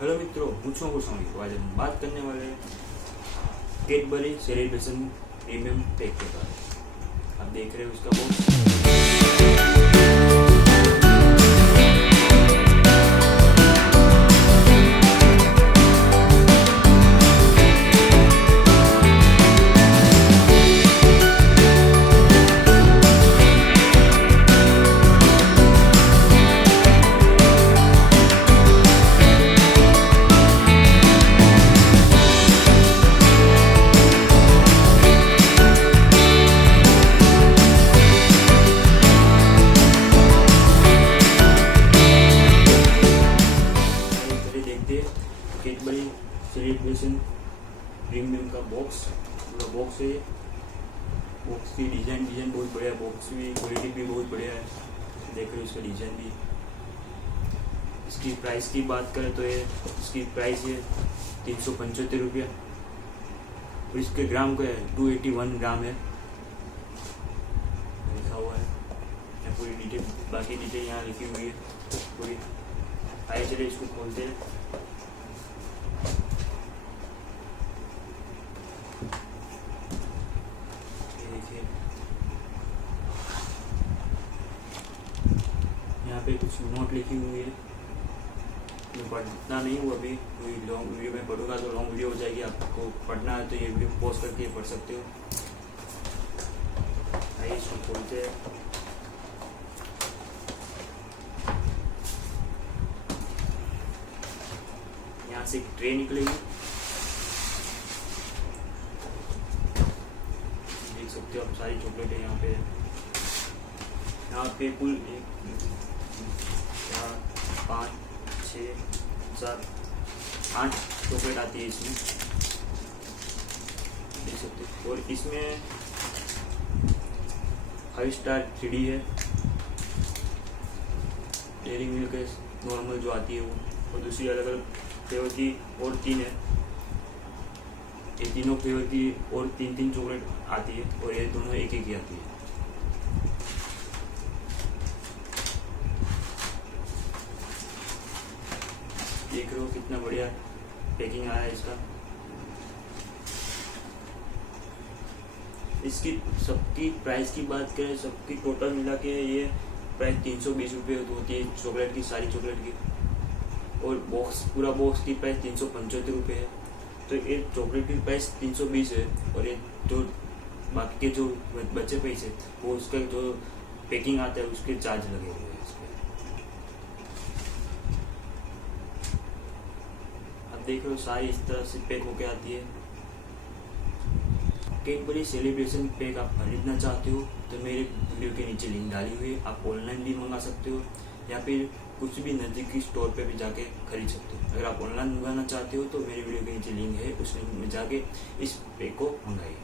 Hello मित्रों, હું છું અંकुरसावनी। तो आज हम बात करने वाले हैं कैडबरी सेलिब्रेशन प्रीमियम पैक के बारे में। आप देख रहे हो उसका बॉक्स। कैडबरी सेलिब्रेशन प्रीमियम का बॉक्स पूरा बॉक्स है। बॉक्स की डिज़ाइन बहुत बढ़िया, बॉक्स भी क्वालिटी भी बहुत बढ़िया है। देख रहे हो इसका डिज़ाइन भी। इसकी प्राइस की बात करें तो ये इसकी प्राइस है 375 रुपया और इसके ग्राम का है 281 ग्राम है लिखा हुआ है। यहाँ पूरी डिटेल, बाकी डिटेल यहाँ लिखी हुई है पूरी। आइए चलिए इसको खोलते हैं। यहाँ पे कुछ नोट लिखी हुई है, मैं पढ़ना नहीं हूँ अभी, कोई लॉन्ग वीडियो में पढ़ूंगा तो लॉन्ग वीडियो हो जाएगी। आपको पढ़ना है तो ये वीडियो पॉज करके पढ़ सकते हो। आइए इसको खोलते हैं। यहाँ से एक ट्रे निकलेगी, देख सकते हो आप सारी चॉकलेट है यहाँ पे। यहाँ पे कुल 1 4 5 6 7 8 चॉकलेट आती है इसमें, देख सकते हो। और इसमें 5 स्टार 3D है, डेयरी मिल्क है नॉर्मल जो आती है वो, और दूसरी अलग अलग फ्लेवर की और 3 है। ये तीनों फ्लेवर की और 3 चॉकलेट आती है और ये दोनों एक ही आती है। देख रहे हो कितना बढ़िया पैकिंग आया है इसका। इसकी सबकी प्राइस की बात करें, सबकी टोटल मिला के ये प्राइस 320 रुपये होती है चॉकलेट की, सारी चॉकलेट की। और बॉक्स पूरा बॉक्स की प्राइस 375 रुपये है। तो ये चॉकलेट की प्राइस 320 है और ये जो बाकी के जो बचे पैसे वो उसका जो पैकिंग आता है उसके चार्ज लगे हुए हैं इस पर। आप देख रहे हो सारी इस तरह से पैक होके आती है। कैडबरी सेलिब्रेशन पैक आप खरीदना चाहते हो तो मेरे वीडियो के नीचे लिंक डाली हुई है, आप ऑनलाइन भी मंगा सकते हो या फिर कुछ भी नज़दीकी स्टोर पे भी जाके खरीद सकते हो। अगर आप ऑनलाइन मंगाना चाहते हो तो मेरे वीडियो के नीचे लिंक है, उस लिंक में जाके इस पैक को मंगाइए।